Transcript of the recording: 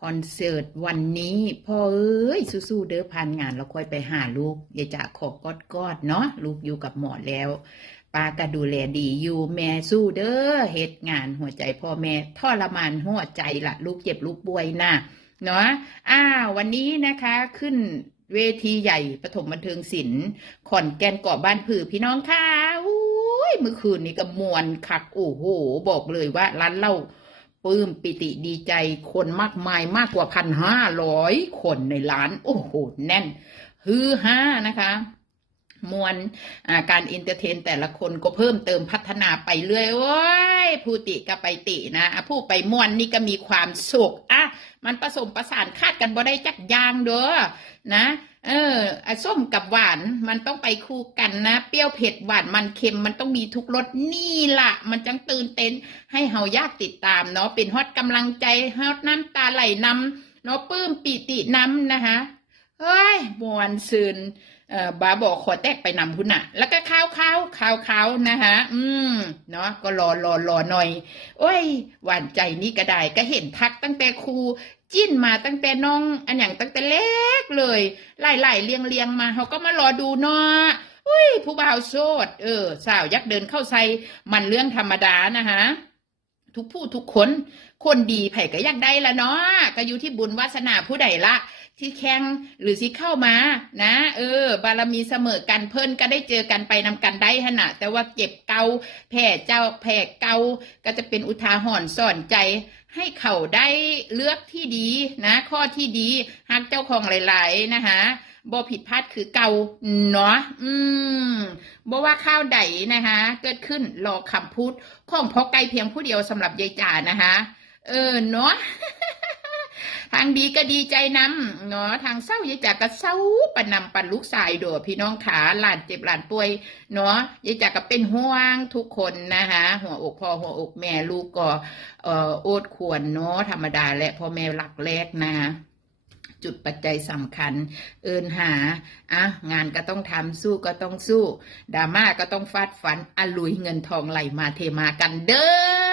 คอนเสิร์ตวันนี้พ่อเอ้ยสู้ๆเด้อพันงานเราค่อยไปหาลูกอยาจ๋าขอกอดกอดๆเนาะลูกอยู่กับหมอแล้วป้าก็ดูแลดีอยู่แม่สู้เด้อเฮ็ดงานหัวใจพ่อแม่ทรมานหัวใจละลูกเจ็บลูกป่วยนะเนาะอ้าววันนี้นะคะขึ้นเวทีใหญ่ปฐมบันเทิงศิลป์ขอนแก่นเกาะบ้านผือพี่น้องค่ะอุ้ยเมื่อคืนนี้ก็มวนคักโอ้โห บอกเลยว่าร้านเล้า ปลื้มปิติดีใจคนมากมายมากกว่าพันห้าร้อยคนในร้าน โอ้โห แน่นฮือฮานะคะมวลการอินเตอร์เทน แต่ละคนก็เพิ่มเติมพัฒนาไปเรื่อยโอ้ยผู้ติก็ไปตินะผู้ไปมวนนี่ก็มีความสุขอะมันผสมประสานคาดกันบ่ได้จักยางเด้อนะ เอออส้มกับหวานมันต้องไปคู่กันนะ เปรี้ยวเผ็ดหวานมันเค็มมันต้องมีทุกรสนี่ละมันจังตื่นเต้นให้เฮายากติดตามเนาะเป็นฮอตกำลังใจฮอตน้ำตาไหลนำเนาะปื้มปีติน้ำนะคะเฮ้ยมวนซืน บาบอกขอแตกไปนำพุ่นน่ะ แล้วก็ข้าวข้าวข้าวข้าวนะคะอืมเนาะก็รอรอรอหน่อย โอ้ย หวานใจนี่ก็ได้ก็เห็นทักตั้งแต่ครูจิ้นมาตั้งแต่น้อง อันอย่างตั้งแต่เล็กเลยไล่ไล่เลียงเลียงมาเขาก็มารอดูเนาะอุ้ย ผู้บ่าวโสดเออ สาวยักษ์เดินเข้าใส่มันเรื่องธรรมดานะคะ ทุกผู้ทุกคน คนดีไผ่ก็อยากได้ละเนาะก็อยู่ที่บุญวาสนาผู้ใดละ ที่แข่งหรือสิเข้ามา นะ เออ บารมีเสมอกันเพิ่นก็ได้เจอกันไปนำกันได้ขนาดแต่ว่าเก็บเกาแผ่เจ้าแผ่เกาก็จะเป็นอุทาหรณ์สอนใจให้เขาได้เลือกที่ดีนะ ข้อที่ดีฮักเจ้าของหลาย ๆ นะคะ บ่ผิดพลาดคือเกาเนาะอืมบ่ว่าข้าวใดนะคะ เกิดขึ้นรอคำพูดของพ่อไก่เพียงผู้เดียวสำหรับยายจ๋านะคะ เออเนาะทางดีก็ดีใจนำเนาะทางเศร้ายายจ๋าก็เศร้าปนนำปันลูกสายโดดพี่น้องขาหลานเจ็บหลานป่วยเนาะยายจ๋าก็เป็นห่วงทุกคนนะคะหัวอกพ่อหัวอกแม่ลูกก็เอ่อโอดควรเนาะธรรมดาและพ่อแม่หลักแรกนะคะ จุดปัจจัยสำคัญ เอินหาอะงานก็ต้องทำสู้ก็ต้องสู้ดราม่าก็ต้องฟาดฟันอลุยเงินทองไหลมาเทมากันเด้อ